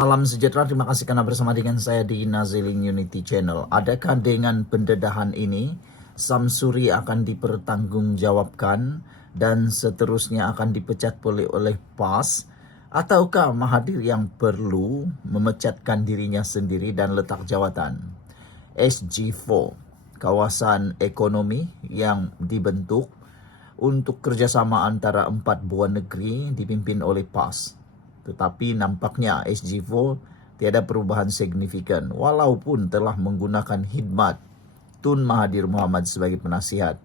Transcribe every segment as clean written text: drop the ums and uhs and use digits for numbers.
Salam sejahtera, terima kasih karena bersama dengan saya di Naziling Unity Channel. Adakah dengan pendedahan ini Samsuri akan dipertanggungjawabkan dan seterusnya akan dipecat oleh PAS? Ataukah Mahathir yang perlu memecatkan dirinya sendiri dan letak jawatan? SG4, kawasan ekonomi yang dibentuk untuk kerjasama antara 4 buah negeri dipimpin oleh PAS. Tetapi nampaknya SG4 tiada perubahan signifikan walaupun telah menggunakan khidmat Tun Mahathir Mohamad sebagai penasihat.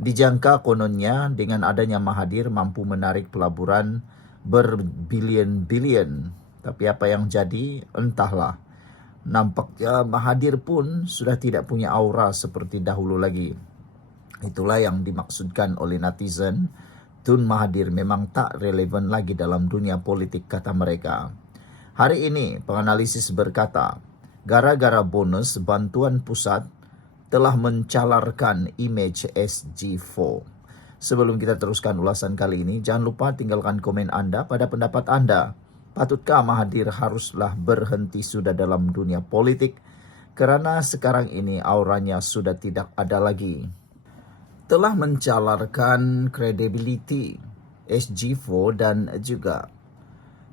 Dijangka kononnya dengan adanya Mahathir mampu menarik pelaburan berbilion-bilion. Tapi apa yang jadi entahlah. Nampaknya Mahathir pun sudah tidak punya aura seperti dahulu lagi. Itulah yang dimaksudkan oleh netizen. Tun Mahathir memang tak relevan lagi dalam dunia politik, kata mereka. Hari ini penganalisis berkata, gara-gara bonus bantuan pusat telah mencalarkan image SG4. Sebelum kita teruskan ulasan kali ini, jangan lupa tinggalkan komen Anda pada pendapat Anda. Patutkah Mahathir haruslah berhenti sudah dalam dunia politik? Kerana sekarang ini auranya sudah tidak ada lagi. Telah mencalarkan kredibiliti SG4 dan juga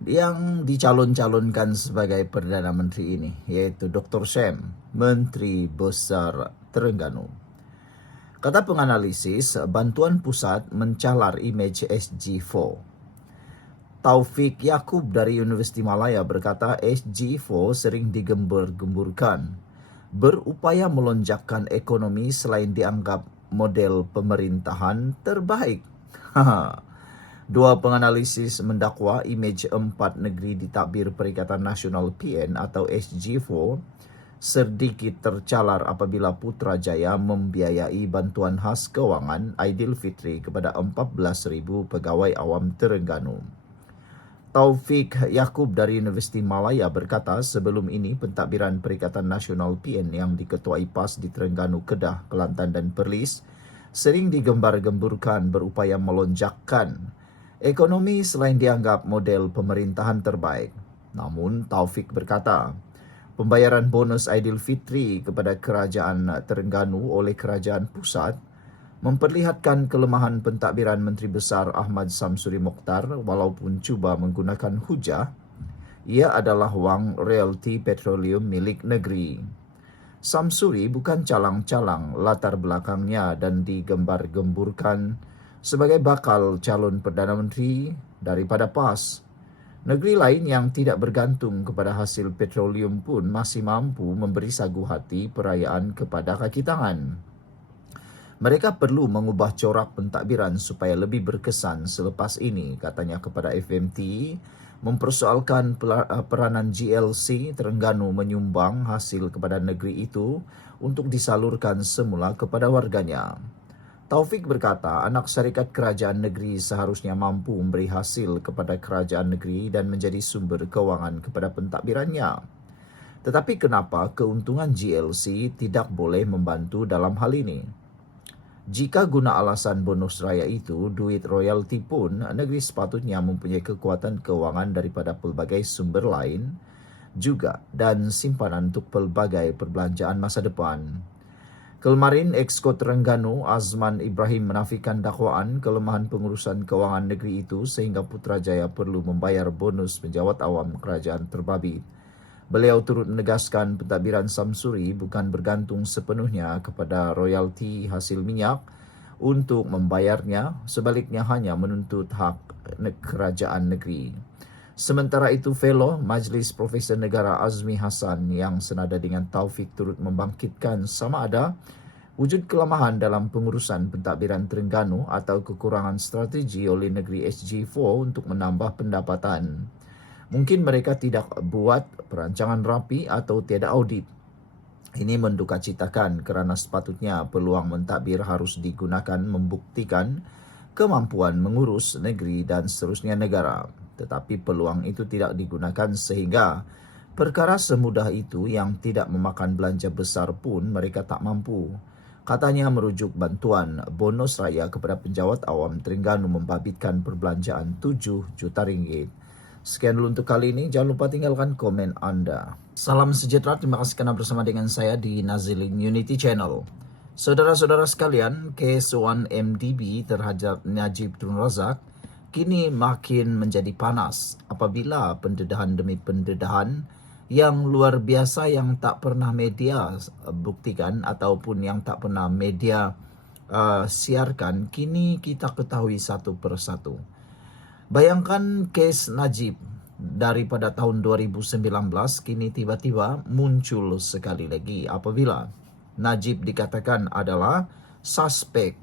yang dicalon-calonkan sebagai Perdana Menteri ini, yaitu Dr. Sham, Menteri Besar Terengganu. Kata penganalisis, bantuan pusat mencalar image SG4. Taufik Yaakob dari Universiti Malaya berkata SG4 sering digembar-gemburkan, berupaya melonjakkan ekonomi selain dianggap model pemerintahan terbaik. Dua penganalisis mendakwa imej 4 negeri di takbir Perikatan Nasional PN atau SG4 sedikit tercalar apabila Putrajaya membiayai bantuan khas kewangan Aidilfitri kepada 14,000 pegawai awam Terengganu. Taufik Yaakob dari Universiti Malaya berkata sebelum ini pentadbiran Perikatan Nasional PN yang diketuai PAS di Terengganu, Kedah, Kelantan dan Perlis sering digembar-gemburkan berupaya melonjakkan ekonomi selain dianggap model pemerintahan terbaik. Namun Taufik berkata, pembayaran bonus Aidilfitri kepada kerajaan Terengganu oleh kerajaan pusat memperlihatkan kelemahan pentadbiran Menteri Besar Ahmad Samsuri Mokhtar walaupun cuba menggunakan hujah ia adalah wang royalti petroleum milik negeri. Samsuri bukan calang-calang latar belakangnya dan digembar-gemburkan sebagai bakal calon Perdana Menteri daripada PAS. Negeri lain yang tidak bergantung kepada hasil petroleum pun masih mampu memberi sagu hati perayaan kepada kaki tangan. Mereka perlu mengubah corak pentadbiran supaya lebih berkesan selepas ini, katanya kepada FMT, mempersoalkan peranan GLC Terengganu menyumbang hasil kepada negeri itu untuk disalurkan semula kepada warganya. Taufik berkata, anak syarikat kerajaan negeri seharusnya mampu memberi hasil kepada kerajaan negeri dan menjadi sumber kewangan kepada pentadbirannya. Tetapi kenapa keuntungan GLC tidak boleh membantu dalam hal ini? Jika guna alasan bonus raya itu, duit royalti pun negeri sepatutnya mempunyai kekuatan kewangan daripada pelbagai sumber lain juga dan simpanan untuk pelbagai perbelanjaan masa depan. Kemarin, Exco Terengganu Azman Ibrahim menafikan dakwaan kelemahan pengurusan kewangan negeri itu sehingga Putrajaya perlu membayar bonus penjawat awam kerajaan terbabit. Beliau turut menegaskan pentadbiran Samsuri bukan bergantung sepenuhnya kepada royalti hasil minyak untuk membayarnya, sebaliknya hanya menuntut hak kerajaan negeri. Sementara itu, Fellow Majlis Profesor Negara Azmi Hassan yang senada dengan Taufik turut membangkitkan sama ada wujud kelemahan dalam pengurusan pentadbiran Terengganu atau kekurangan strategi oleh negeri SG4 untuk menambah pendapatan. Mungkin mereka tidak buat perancangan rapi atau tiada audit. Ini mendukacitakan kerana sepatutnya peluang mentadbir harus digunakan membuktikan kemampuan mengurus negeri dan seterusnya negara. Tetapi peluang itu tidak digunakan sehingga perkara semudah itu yang tidak memakan belanja besar pun mereka tak mampu. Katanya merujuk bantuan bonus raya kepada penjawat awam Terengganu membabitkan perbelanjaan 7 juta ringgit. Sekian dulu untuk kali ini. Jangan lupa tinggalkan komen Anda. Salam sejahtera. Terima kasih karena bersama dengan saya di Nazilin Unity Channel. Saudara-saudara sekalian, case 1MDB terhadap Najib Tun Razak kini makin menjadi panas apabila pendedahan demi pendedahan yang luar biasa yang tak pernah media buktikan ataupun yang tak pernah media siarkan, kini kita ketahui satu persatu. Bayangkan case Najib daripada tahun 2019 kini tiba-tiba muncul sekali lagi apabila Najib dikatakan adalah suspek.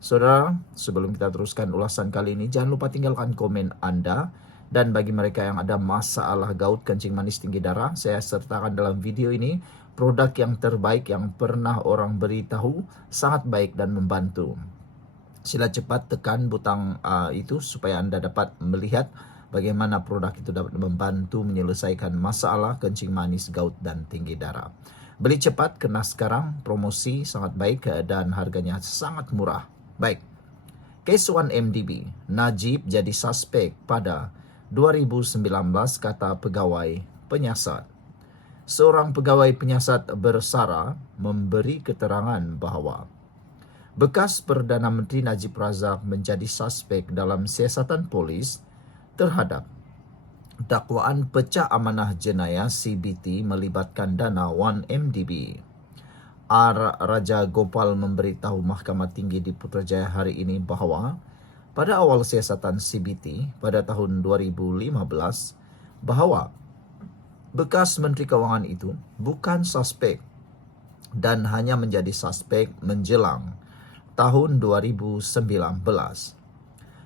Saudara, sebelum kita teruskan ulasan kali ini, jangan lupa tinggalkan komen Anda. Dan bagi mereka yang ada masalah gout, kencing manis, tinggi darah, saya sertakan dalam video ini produk yang terbaik yang pernah orang beritahu, sangat baik dan membantu. Sila cepat tekan butang itu supaya Anda dapat melihat bagaimana produk itu dapat membantu menyelesaikan masalah kencing manis, gout, dan tinggi darah. Beli cepat, kena sekarang, promosi sangat baik dan harganya sangat murah. Baik, case 1MDB, Najib jadi suspek pada 2019 kata pegawai penyiasat. Seorang pegawai penyiasat bersara memberi keterangan bahawa bekas Perdana Menteri Najib Razak menjadi suspek dalam siasatan polis terhadap dakwaan pecah amanah jenayah CBT melibatkan dana 1MDB. Raja Gopal memberitahu Mahkamah Tinggi di Putrajaya hari ini bahawa pada awal siasatan CBT pada tahun 2015 bahawa bekas Menteri Kewangan itu bukan suspek dan hanya menjadi suspek menjelang tahun 2019.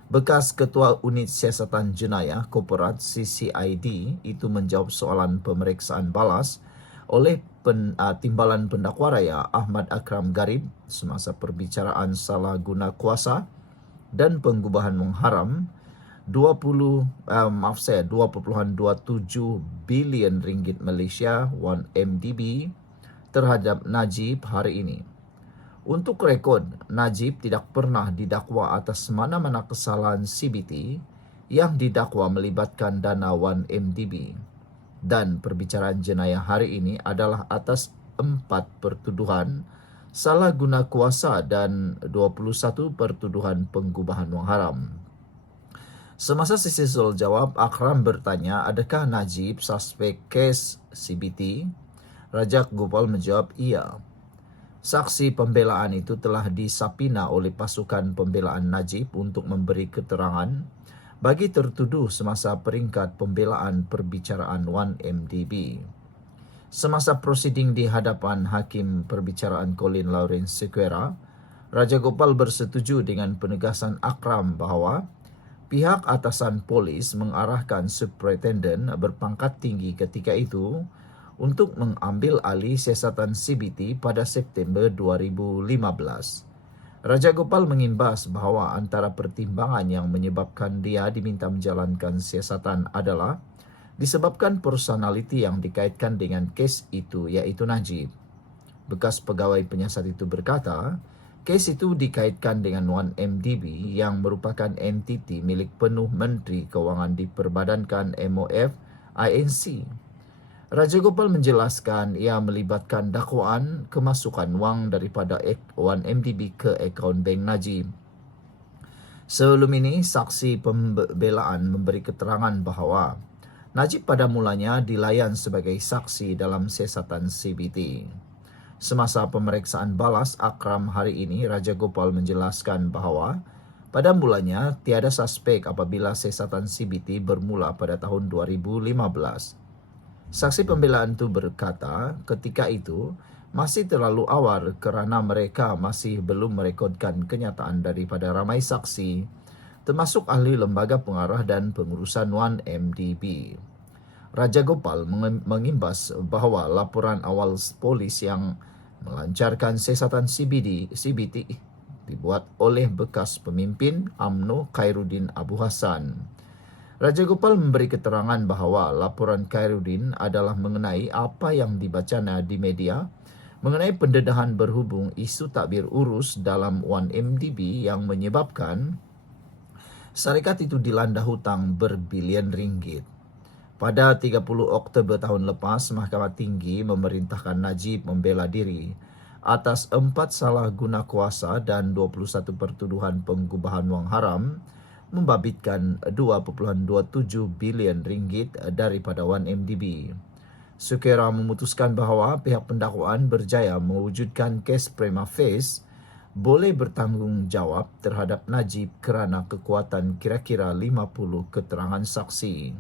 Bekas Ketua Unit Siasatan Jenayah Korporat CCID itu menjawab soalan pemeriksaan balas oleh Timbalan Pendakwa Raya Ahmad Akram Garib semasa perbicaraan salah guna kuasa dan penggubahan wang haram 2.27 bilion ringgit Malaysia 1MDB terhadap Najib hari ini. Untuk rekod, Najib tidak pernah didakwa atas mana-mana kesalahan CBT yang didakwa melibatkan dana 1MDB. Dan perbicaraan jenayah hari ini adalah atas 4 pertuduhan salah guna kuasa dan 21 pertuduhan penggubahan wang haram. Semasa sesi soal jawab, Akram bertanya, adakah Najib suspek kes CBT? Raja Gopal menjawab, iya. Saksi pembelaan itu telah disapina oleh pasukan pembelaan Najib untuk memberi keterangan bagi tertuduh semasa peringkat pembelaan perbicaraan 1MDB. Semasa prosiding di hadapan Hakim Perbicaraan Colin Lawrence Sequeira, Raja Gopal bersetuju dengan penegasan Akram bahawa pihak atasan polis mengarahkan Superintendent berpangkat tinggi ketika itu untuk mengambil alih siasatan CBT pada September 2015. Raja Gopal mengimbas bahawa antara pertimbangan yang menyebabkan dia diminta menjalankan siasatan adalah disebabkan personaliti yang dikaitkan dengan kes itu, iaitu Najib. Bekas pegawai penyiasat itu berkata, kes itu dikaitkan dengan 1MDB yang merupakan entiti milik penuh Menteri Kewangan diperbadankan MOF INC. Raja Gopal menjelaskan ia melibatkan dakwaan kemasukan wang daripada 1MDB ke akaun bank Najib. Sebelum ini, saksi pembelaan memberi keterangan bahawa Najib pada mulanya dilayan sebagai saksi dalam siasatan CBT. Semasa pemeriksaan balas Akram hari ini, Raja Gopal menjelaskan bahawa pada mulanya tiada suspek apabila siasatan CBT bermula pada tahun 2015. Saksi pembelaan itu berkata ketika itu masih terlalu awal kerana mereka masih belum merekodkan kenyataan daripada ramai saksi, termasuk ahli lembaga pengarah dan pengurusan 1MDB. Raja Gopal mengimbas bahawa laporan awal polis yang melancarkan siasatan CBT dibuat oleh bekas pemimpin UMNO Khairuddin Abu Hassan. Raja Gopal memberi keterangan bahawa laporan Khairuddin adalah mengenai apa yang dibacanya di media mengenai pendedahan berhubung isu takbir urus dalam 1MDB yang menyebabkan syarikat itu dilanda hutang berbilion ringgit. Pada 30 Oktober tahun lepas, Mahkamah Tinggi memerintahkan Najib membela diri atas 4 salah guna kuasa dan 21 pertuduhan pengubahan wang haram membabitkan 2.27 bilion ringgit daripada 1MDB. Sukera memutuskan bahawa pihak pendakwaan berjaya mewujudkan kes prima facie boleh bertanggungjawab terhadap Najib kerana kekuatan kira-kira 50 keterangan saksi.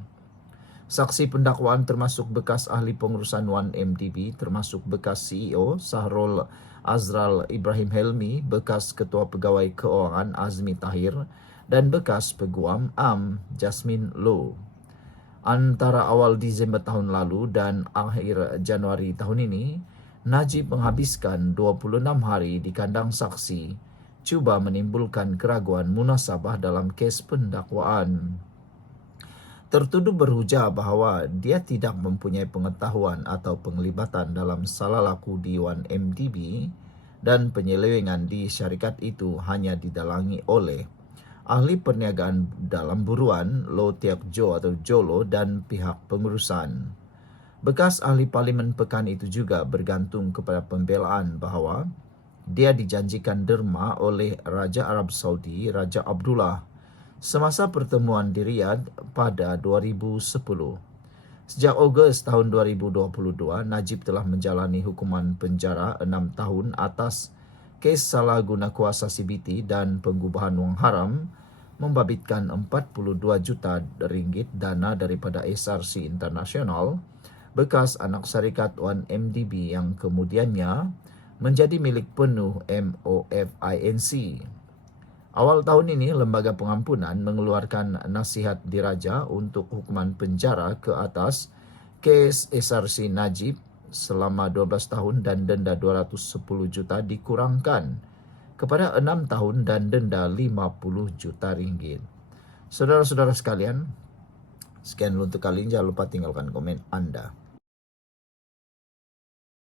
Saksi pendakwaan termasuk bekas ahli pengurusan 1MDB, termasuk bekas CEO Sahrul Azral Ibrahim Helmi, bekas Ketua Pegawai Keuangan Azmi Tahir dan bekas Peguam Am Jasmine Low. Antara awal Disember tahun lalu dan akhir Januari tahun ini, Najib menghabiskan 26 hari di kandang saksi, cuba menimbulkan keraguan munasabah dalam kes pendakwaan. Tertuduh berhujah bahawa dia tidak mempunyai pengetahuan atau penglibatan dalam salah laku di 1MDB dan penyelewengan di syarikat itu hanya didalangi oleh ahli perniagaan dalam buruan Lo Tiak Jo atau Jolo dan pihak pengurusan. Bekas ahli parlimen pekan itu juga bergantung kepada pembelaan bahawa dia dijanjikan derma oleh Raja Arab Saudi, Raja Abdullah, semasa pertemuan di Riyadh pada 2010. Sejak Ogos tahun 2022, Najib telah menjalani hukuman penjara 6 tahun atas kes salah guna kuasa CBT dan pengubahan wang haram membabitkan 42 juta ringgit dana daripada SRC International, bekas anak syarikat 1MDB yang kemudiannya menjadi milik penuh MOFINC. Awal tahun ini, Lembaga Pengampunan mengeluarkan nasihat diraja untuk hukuman penjara ke atas kes SRC Najib selama 12 tahun dan denda 210 juta dikurangkan kepada 6 tahun dan denda 50 juta ringgit. Saudara-saudara sekalian, sekian untuk kali ini. Jangan lupa tinggalkan komen Anda.